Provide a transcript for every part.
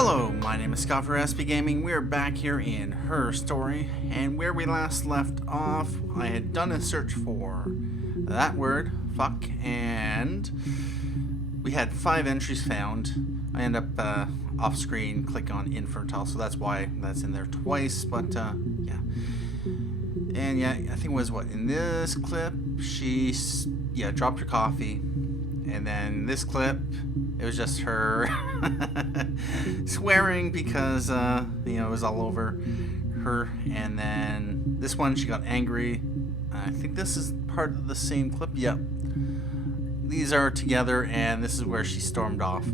Hello, my name is Scott for SB Gaming. We're back here in Her Story, and where we last left off, I had done a search for that word, fuck, and we had 5 entries found. I end up off screen, click on infertile, so that's why that's in there twice, but yeah. And yeah, I think it was what, in this clip, she, dropped her coffee. And then this clip, it was just her swearing because, it was all over her. And then this one, she got angry. I think this is part of the same clip. Yep. These are together, and this is where she stormed off.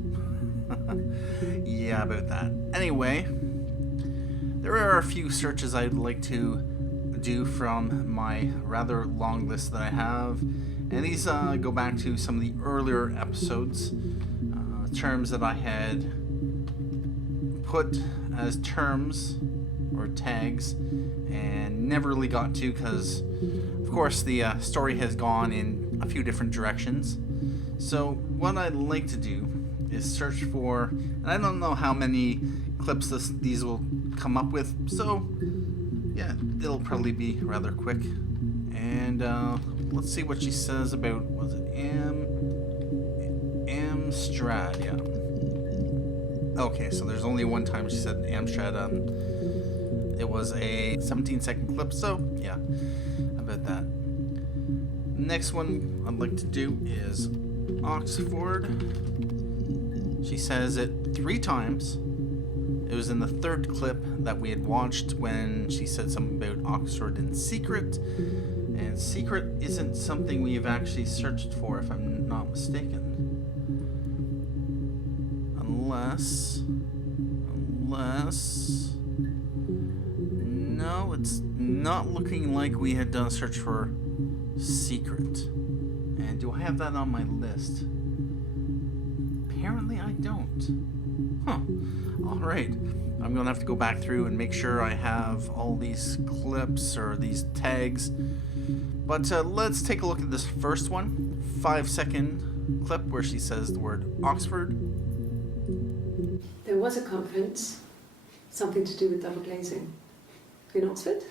Yeah, about that. Anyway, there are a few searches I'd like to do from my rather long list that I have. And these go back to some of the earlier episodes, terms that I had put as terms or tags and never really got to because, of course, the story has gone in a few different directions. So what I'd like to do is search for, and I don't know how many clips these will come up with, so yeah, it'll probably be rather quick. And let's see what she says about, was it Amstrad, yeah. Okay, so there's only one time she said Amstrad. It was a 17-second clip, so yeah, about that. Next one I'd like to do is Oxford. She says it 3 times. It was in the 3rd clip that we had watched when she said something about Oxford in secret. And secret isn't something we've actually searched for, if I'm not mistaken. Unless... No, it's not looking like we had done a search for secret. And do I have that on my list? Apparently I don't. Huh. Alright. I'm going to have to go back through and make sure I have all these clips or these tags. But let's take a look at this first one. 5-second clip where she says the word Oxford. There was a conference, something to do with double glazing, in Oxford.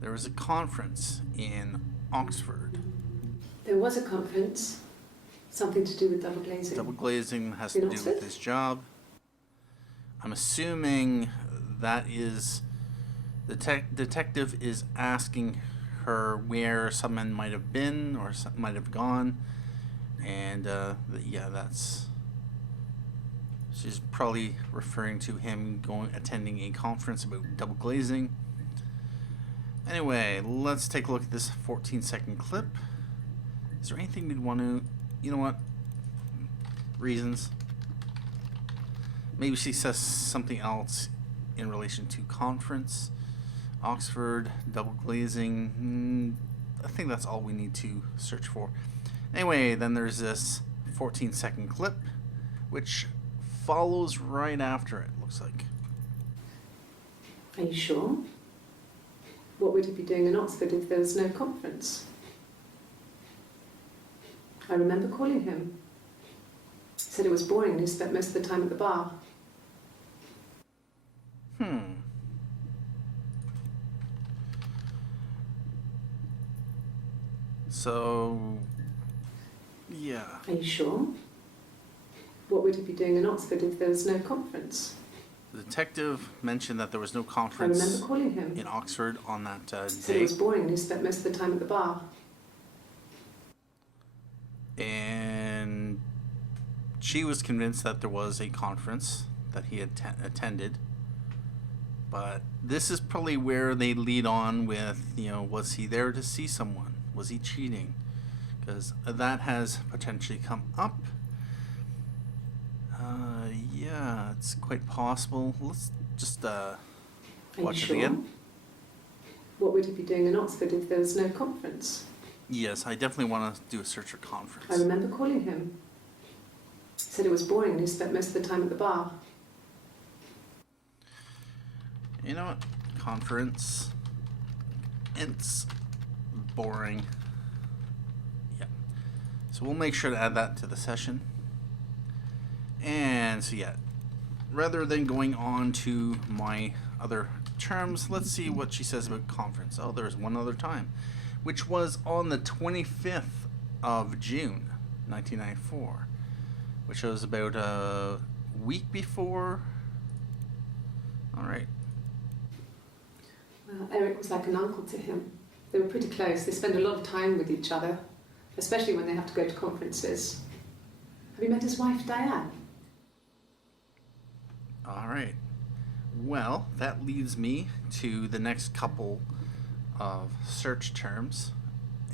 There was a conference in Oxford. There was a conference, something to do with double glazing. Double glazing has to do with this job. I'm assuming that is... The detective is asking her where someone might have been or might have gone, and yeah, that's. She's probably referring to him attending a conference about double glazing. Anyway, let's take a look at this 14-second clip. Is there anything we'd want to? You know what? Reasons. Maybe she says something else in relation to conference. Oxford, double glazing, I think that's all we need to search for. Anyway, then there's this 14-second clip, which follows right after it, looks like. Are you sure? What would he be doing in Oxford if there was no conference? I remember calling him. He said it was boring and he spent most of the time at the bar. So, yeah. Are you sure? What would he be doing in Oxford if there was no conference? The detective mentioned that there was no conference I remember calling him. in Oxford on that day. He said it was boring and he spent most of the time at the bar. And she was convinced that there was a conference that he had attended. But this is probably where they lead on with, was he there to see someone? Was he cheating? Because that has potentially come up. Yeah, it's quite possible. Let's just watch it again. What would he be doing in Oxford if there was no conference? Yes, I definitely want to do a search for conference. I remember calling him. He said it was boring and he spent most of the time at the bar. You know what? Conference. It's boring. Yeah. So we'll make sure to add that to the session. And so yeah, rather than going on to my other terms, let's see what she says about conference. Oh, there's one other time, which was on the 25th of June, 1994, which was about a week before. All right. Well, Eric was like an uncle to him. They were pretty close. They spend a lot of time with each other, especially when they have to go to conferences. Have you met his wife, Diane? All right. Well, that leads me to the next couple of search terms,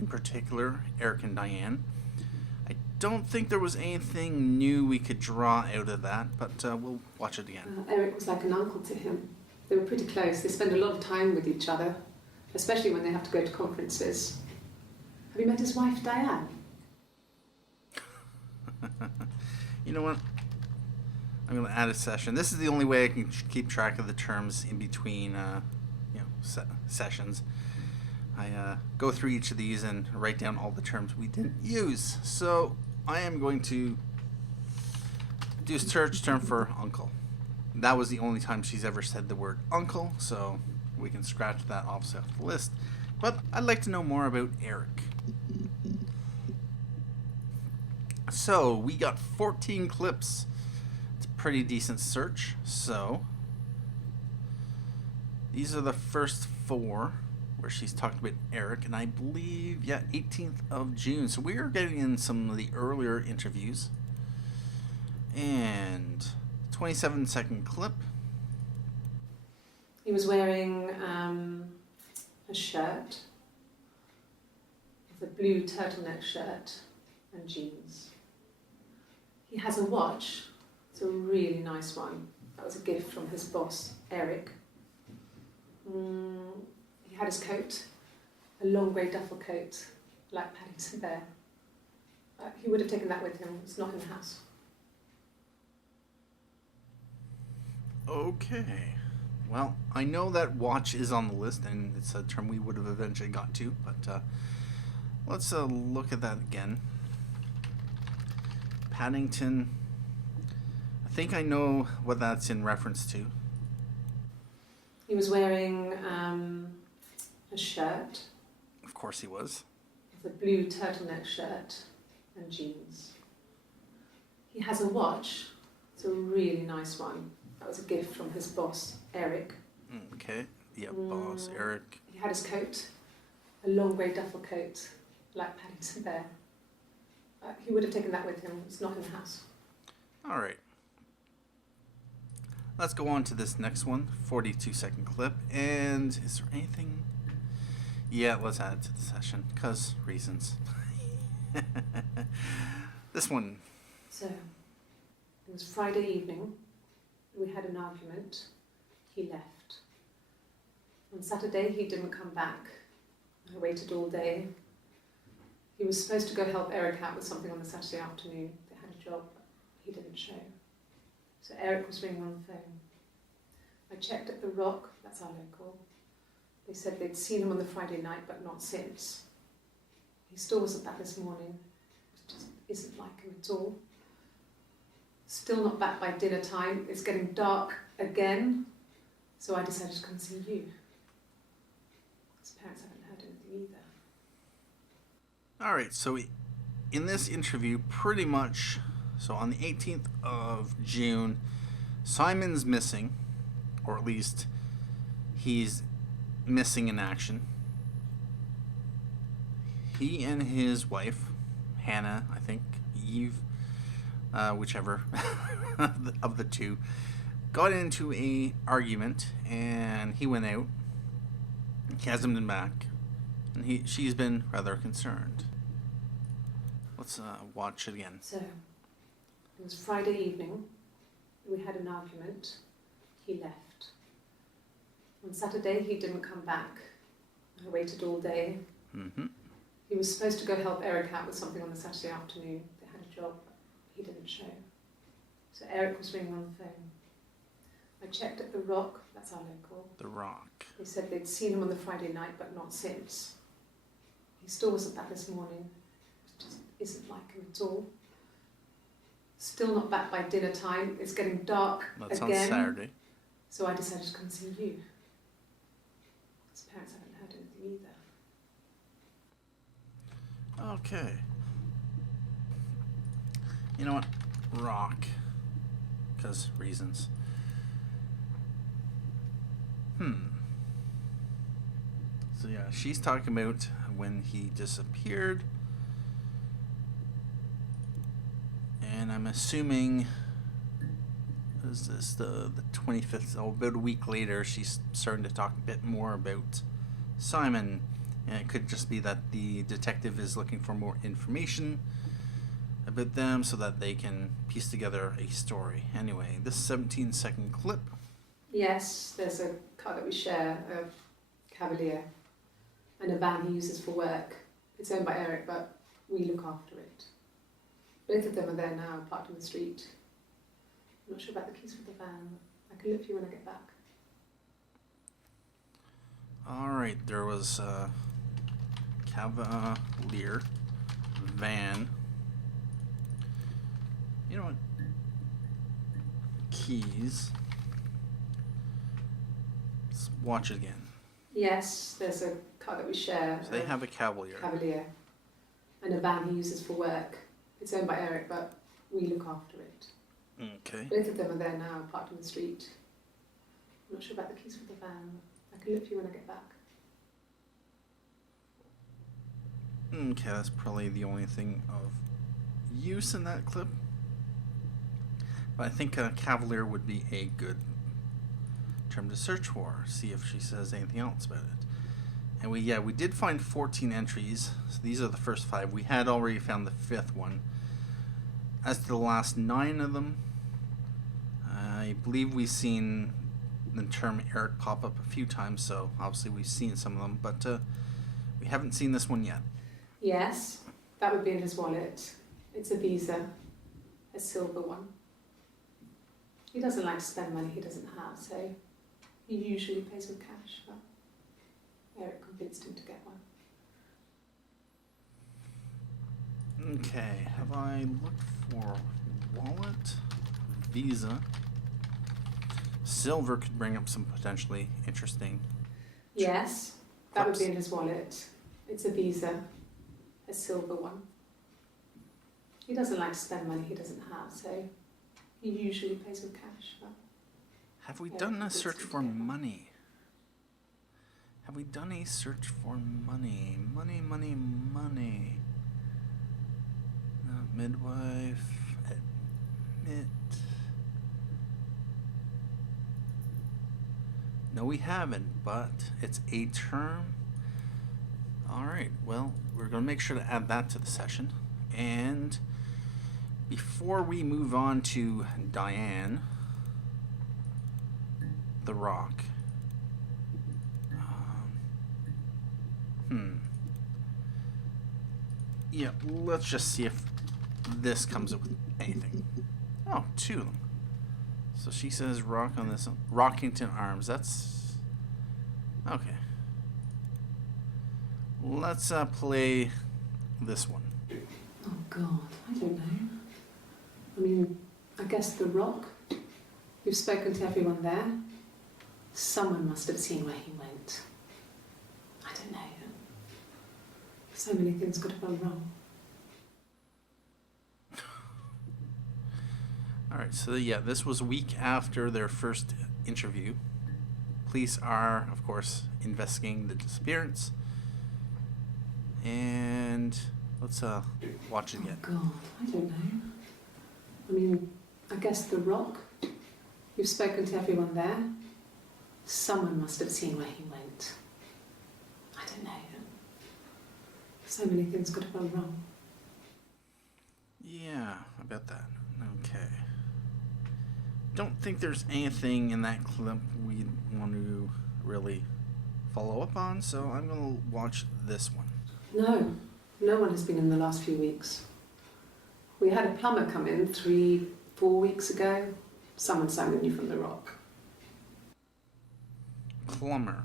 in particular, Eric and Diane. I don't think there was anything new we could draw out of that, but we'll watch it again. Eric was like an uncle to him. They were pretty close. They spend a lot of time with each other, especially when they have to go to conferences. Have you met his wife, Diane? You know what? I'm going to add a session. This is the only way I can keep track of the terms in between sessions. I go through each of these and write down all the terms we didn't use. So I am going to do a search term for uncle. That was the only time she's ever said the word uncle, so we can scratch that off the list. But I'd like to know more about Eric. So we got 14 clips. It's a pretty decent search. So these are the first 4 where she's talked about Eric, and I believe, 18th of June. So we are getting in some of the earlier interviews. And 27-second clip. He was wearing a shirt, with a blue turtleneck shirt and jeans. He has a watch. It's a really nice one. That was a gift from his boss, Eric. He had his coat, a long grey duffel coat, like Paddington Bear. He would have taken that with him. It's not in the house. Okay. Well, I know that watch is on the list, and it's a term we would have eventually got to, but let's look at that again. Paddington. I think I know what that's in reference to. He was wearing a shirt. Of course he was. With a blue turtleneck shirt and jeans. He has a watch. It's a really nice one. That was a gift from his boss, Eric. Okay. Yeah, boss, Eric. He had his coat, a long grey duffel coat, like Paddington Bear. He would have taken that with him. It's not in the house. All right. Let's go on to this next one, 42-second clip. And is there anything? Yeah, let's add it to the session, because reasons. This one. So, it was Friday evening. We had an argument. He left. On Saturday, he didn't come back. I waited all day. He was supposed to go help Eric out with something on the Saturday afternoon. They had a job. He didn't show. So Eric was ringing on the phone. I checked at the Rock, that's our local. They said they'd seen him on the Friday night, but not since. He still wasn't back this morning. It just isn't like him at all. Still not back by dinner time. It's getting dark again. So I decided to come see you. His parents haven't heard anything either. All right, so in this interview, pretty much, so on the 18th of June, Simon's missing, or at least he's missing in action. He and his wife, Hannah, I think, Eve, whichever of the two, got into a argument, and he went out. He hasn't been back, and she's been rather concerned. Let's watch it again. So, it was Friday evening. We had an argument. He left. On Saturday, he didn't come back. I waited all day. Mm-hmm. He was supposed to go help Eric out with something on the Saturday afternoon. They had a job. He didn't show. So Eric was ringing on the phone. I checked at the Rock, that's our local. The Rock. They said they'd seen him on the Friday night, but not since. He still wasn't back this morning. It just isn't like him at all. Still not back by dinner time. It's getting dark That's again. on Saturday. So I decided to come see you. His parents haven't heard anything either. Okay. You know what? Rock. Because reasons. So yeah, she's talking about when he disappeared. And I'm assuming, is this the 25th? So about a week later, she's starting to talk a bit more about Simon. And it could just be that the detective is looking for more information about them so that they can piece together a story. Anyway, this 17-second clip. Yes, there's a car that we share, a Cavalier, and a van he uses for work. It's owned by Eric, but we look after it. Both of them are there now, parked on the street. I'm not sure about the keys for the van. I can look for you when I get back. Alright, there was a Cavalier van. You know what? Keys. Let's watch it again. Yes, there's a car that we share. So they have a Cavalier. Cavalier, and a van he uses for work. It's owned by Eric, but we look after it. Okay. Both of them are there now, parked on the street. I'm not sure about the keys for the van. I can look for you when I get back. Okay, that's probably the only thing of use in that clip. But I think Cavalier would be a good term to search for. See if she says anything else about it. And we did find 14 entries. So these are the first 5. We had already found the 5th one. As to the last 9 of them, I believe we've seen the term Eric pop up a few times. So obviously we've seen some of them, but we haven't seen this one yet. Yes, that would be in his wallet. It's a Visa, a silver one. He doesn't like to spend money he doesn't have, so he usually pays with cash, but Eric convinced him to get one. Okay, have I looked for wallet, Visa? Silver could bring up some potentially interesting. Yes, that would clips. be in his wallet. It's a Visa, a silver one. He doesn't like to spend money he doesn't have, so he usually pays with cash, but Have we Yeah, done a it's search good for to get one. money? Have we done a search for money? Money, money, money. Midwife, admit. No, we haven't, but it's a term. Alright, well, we're going to make sure to add that to the session. And before we move on to Diane, the Rock. Yeah, let's just see if this comes up with anything. Oh, 2 of them. So she says rock on this one. Rockington Arms. That's okay. Let's play this one. oh God, I don't know. I mean, I guess the Rock. You've spoken to everyone there. Someone must have seen where he went. I don't know. So many things could have gone wrong. Alright, so yeah, this was a week after their first interview. Police are, of course, investigating the disappearance. And let's watch it again. Oh God, I don't know. I mean, I guess the Rock. You've spoken to everyone there. Someone must have seen where he went. I don't know. So many things could have gone wrong. Yeah, I bet that. Okay. Don't think there's anything in that clip we want to really follow up on, so I'm going to watch this one. No, no one has been in the last few weeks. We had a plumber come in 3-4 weeks ago. Someone summoned you from the Rock. Plumber.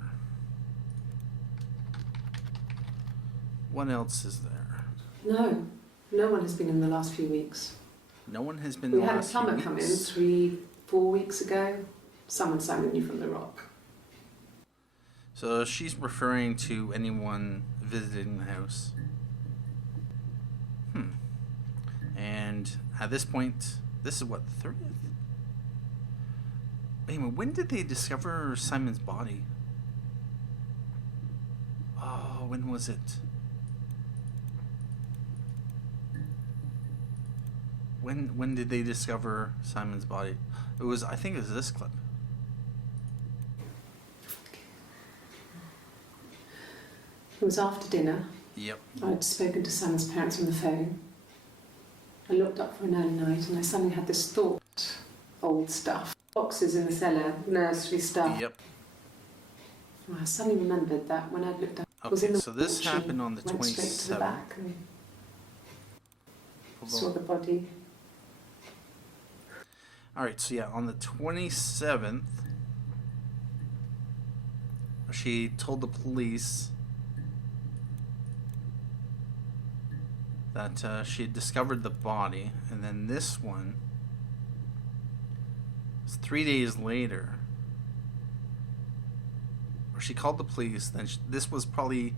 What else is there? No, no one has been in the last few weeks. No one has been We the had a last few plumber come in weeks. 3-4 weeks ago. Someone summoned you from the rock. So she's referring to anyone visiting the house. And at this point, this is what, the 30th? Wait a minute, when did they discover Simon's body? Oh, when was it? When did they discover Simon's body? It was, I think it was this clip. It was after dinner. Yep. I'd spoken to Simon's parents on the phone. I looked up for an early night and I suddenly had this thought. Old stuff. Boxes in the cellar, nursery stuff. Yep. I suddenly remembered that when I looked up, it was in Okay, the so this kitchen, happened on the went straight to the 27th. back and Hold saw on. the body. Alright, so yeah, on the 27th, she told the police that she had discovered the body, and then this one was 3 days later. Or she called the police, then this was probably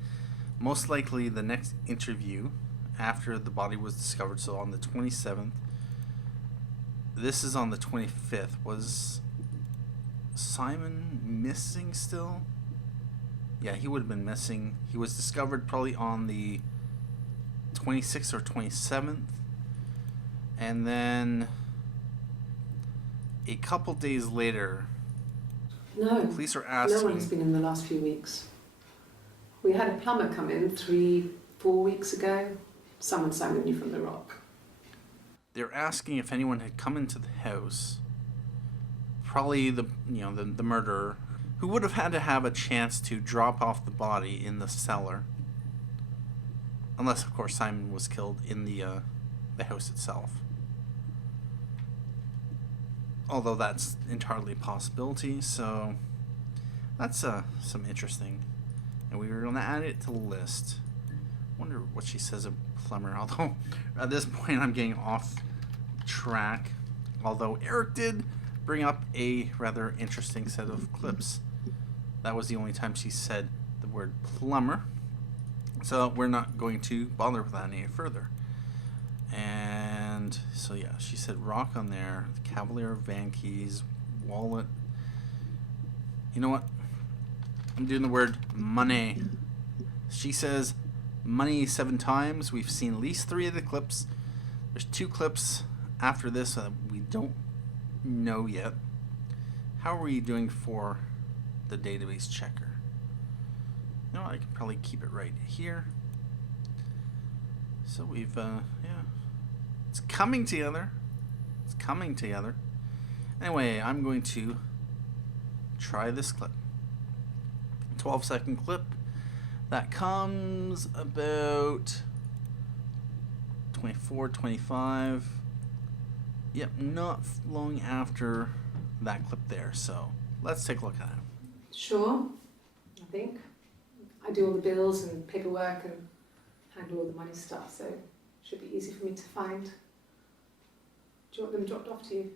most likely the next interview after the body was discovered, so on the 27th. This is on the 25th. Was Simon missing still? Yeah, he would have been missing. He was discovered probably on the 26th or 27th. And then a couple days later, No, police are no one has asking... been in the last few weeks. We had a plumber come in 3-4 weeks ago. Someone summoned you from the rock. They're asking if anyone had come into the house, probably the murderer, who would have had to have a chance to drop off the body in the cellar, unless of course Simon was killed in the house itself. Although that's entirely a possibility, so that's some interesting. And we were going to add it to the list. Wonder what she says of plumber, although at this point I'm getting off track, although Eric did bring up a rather interesting set of clips. That was the only time she said the word plumber, so we're not going to bother with that any further. And so yeah, she said rock on there, the Cavalier van keys, wallet. You know what, I'm doing the word money. She says money 7 times. We've seen at least 3 of the clips. There's 2 clips after this that we don't know yet. How are we doing for the database checker? You know, I can probably keep it right here. So we've yeah, it's coming together. It's coming together. Anyway, I'm going to try this clip. 12-second clip. That comes about 24, 25. Yep, not long after that clip there. So let's take a look at it. Sure, I think. I do all the bills and paperwork and handle all the money stuff, so it should be easy for me to find. Do you want them dropped off to you?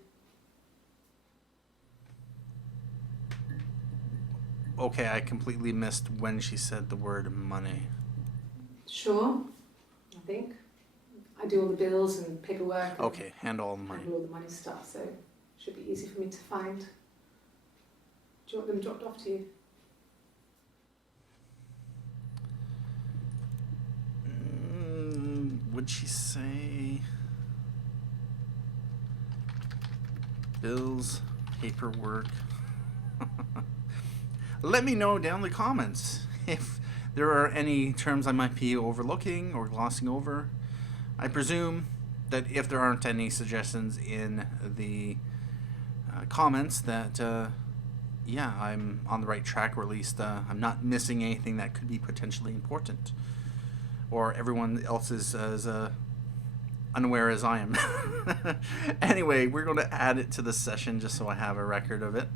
Okay, I completely missed when she said the word money. Sure, I think. I do all the bills and paperwork. And Okay, handle all the money. handle all the money stuff, so it should be easy for me to find. Do you want them dropped off to you? Would she say bills, paperwork? Let me know down in the comments if there are any terms I might be overlooking or glossing over. I presume that if there aren't any suggestions in the comments that yeah, I'm on the right track, or at least I'm not missing anything that could be potentially important, or everyone else is as unaware as I am. Anyway, we're going to add it to the session just so I have a record of it.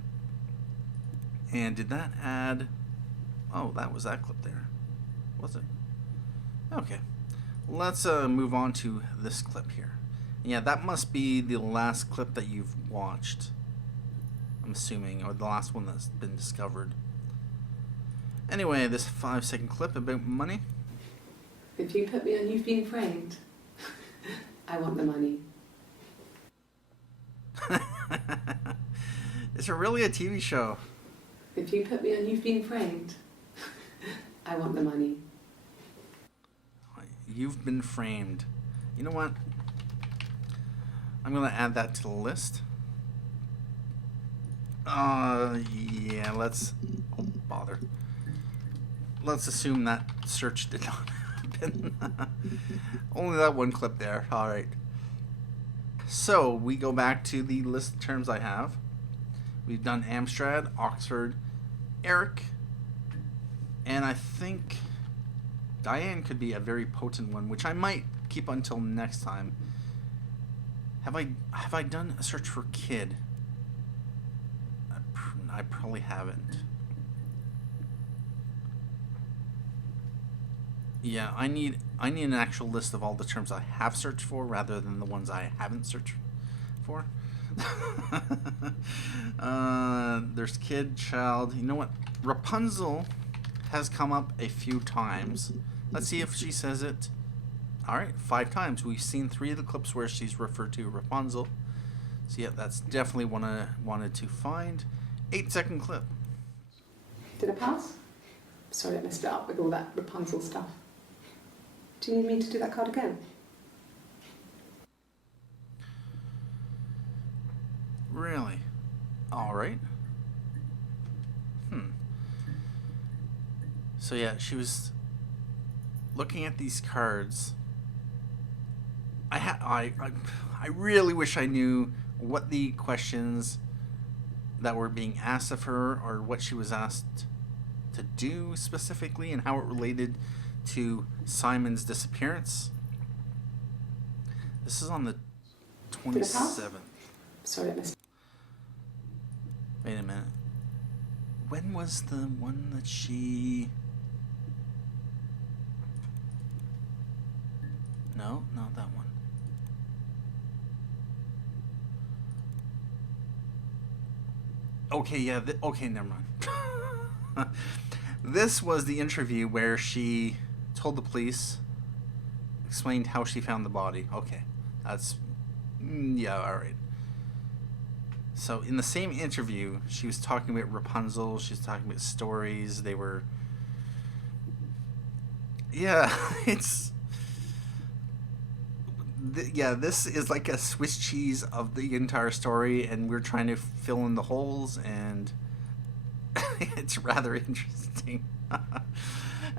And did that add... Oh, that was that clip there. Was it? Okay. Let's move on to this clip here. Yeah, that must be the last clip that you've watched. I'm assuming, or the last one that's been discovered. Anyway, this 5-second clip about money. If you put me on You've Been Framed, I want the money. Is it really a TV show? If you put me on You've Been Framed, I want the money. You've Been Framed. You know what? I'm going to add that to the list. Yeah, let's... Oh, bother. Let's assume that search did not happen. Only that one clip there. Alright. So, we go back to the list of terms I have. We've done Amstrad, Oxford, Eric, and I think Diane could be a very potent one, which I might keep until next time. Have I done a search for kid? I probably haven't. Yeah, I need an actual list of all the terms I have searched for rather than the ones I haven't searched for. There's kid, child. You know what? Rapunzel has come up a few times. Let's see if she says it. Alright, 5 times. We've seen 3 of the clips where she's referred to Rapunzel. So yeah, that's definitely one I wanted to find. 8-second clip. Did I pass? Sorry, I messed it up with all that Rapunzel stuff. Do you need me to do that card again? Really? Alright. So yeah, she was looking at these cards. I really wish I knew what the questions that were being asked of her or what she was asked to do specifically and how it related to Simon's disappearance. This is on the 27th. Sorry, I missed. Wait a minute. When was the one that she... No, not that one. Okay, yeah, okay, never mind. This was the interview where she told the police, explained how she found the body. Okay, that's... yeah, alright. So, in the same interview, she was talking about Rapunzel, she was talking about stories, they were... Yeah, it's... yeah, this is like a Swiss cheese of the entire story, and we're trying to fill in the holes, and it's rather interesting.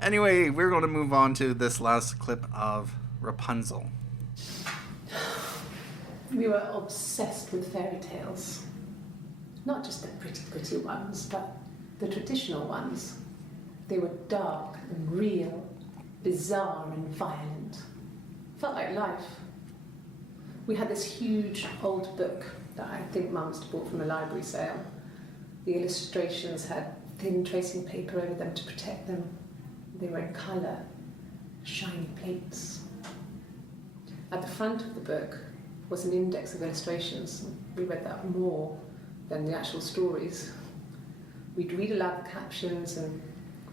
Anyway, we're going to move on to this last clip of Rapunzel. We were obsessed with fairy tales. Not just the pretty, pretty ones, but the traditional ones. They were dark and real, bizarre and violent. Felt like life. We had this huge old book that I think Mum must have bought from a library sale. The illustrations had thin tracing paper over them to protect them. They were in colour, shiny plates. At the front of the book was an index of illustrations. We read that more than the actual stories. We'd read aloud the captions and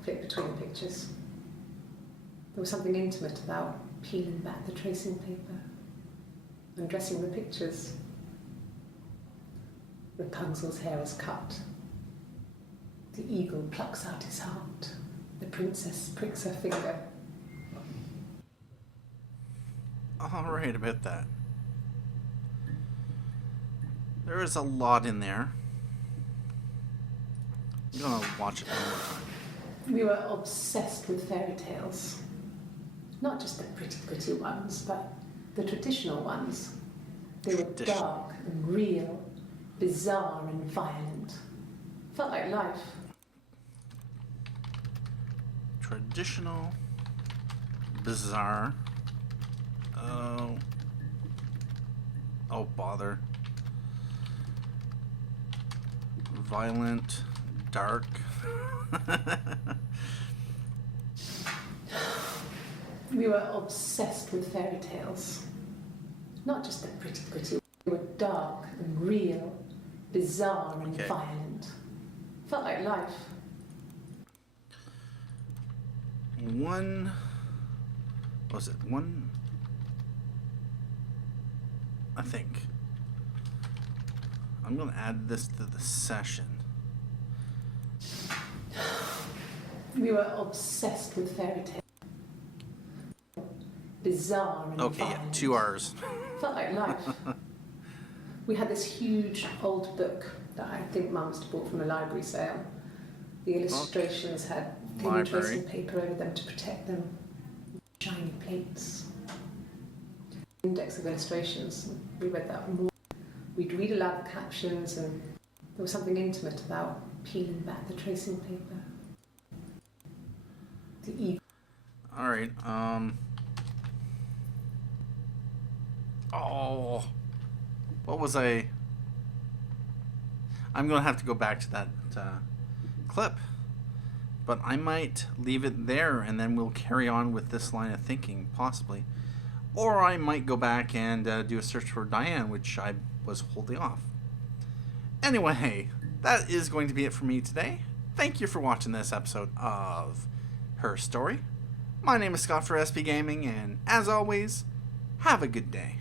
flip between the pictures. There was something intimate about peeling back the tracing paper, undressing the pictures. Rapunzel's hair is cut. The eagle plucks out his heart. The princess pricks her finger. All right, about that. There is a lot in there. I'm gonna watch it one more time. We were obsessed with fairy tales. Not just the pretty, pretty ones, but the traditional ones. They were dark and real, bizarre and violent. Felt like life. Traditional, bizarre. Oh, bother. Violent, dark. We were obsessed with fairy tales. Not just the pretty, they were dark and real, bizarre and Okay. violent. Felt like life. What was it? I think. I'm going to add this to the session. We were obsessed with fairy tales. Bizarre and Okay, yeah, violent. 2 hours. Felt like life. We had this huge old book that I think Mum must have bought from a library sale. The illustrations had thin Library. tracing paper over them to protect them. Shiny plates. Index of illustrations. We read that more. We'd read aloud the captions, and there was something intimate about peeling back the tracing paper. The All right. Oh, what was I'm gonna have to go back to that clip, but I might leave it there, and then we'll carry on with this line of thinking, possibly, or I might go back and do a search for Diane, which I was holding off. Anyway, that is going to be it for me today. Thank you for watching this episode of Her Story. My name is Scott for SP Gaming, and as always, have a good day.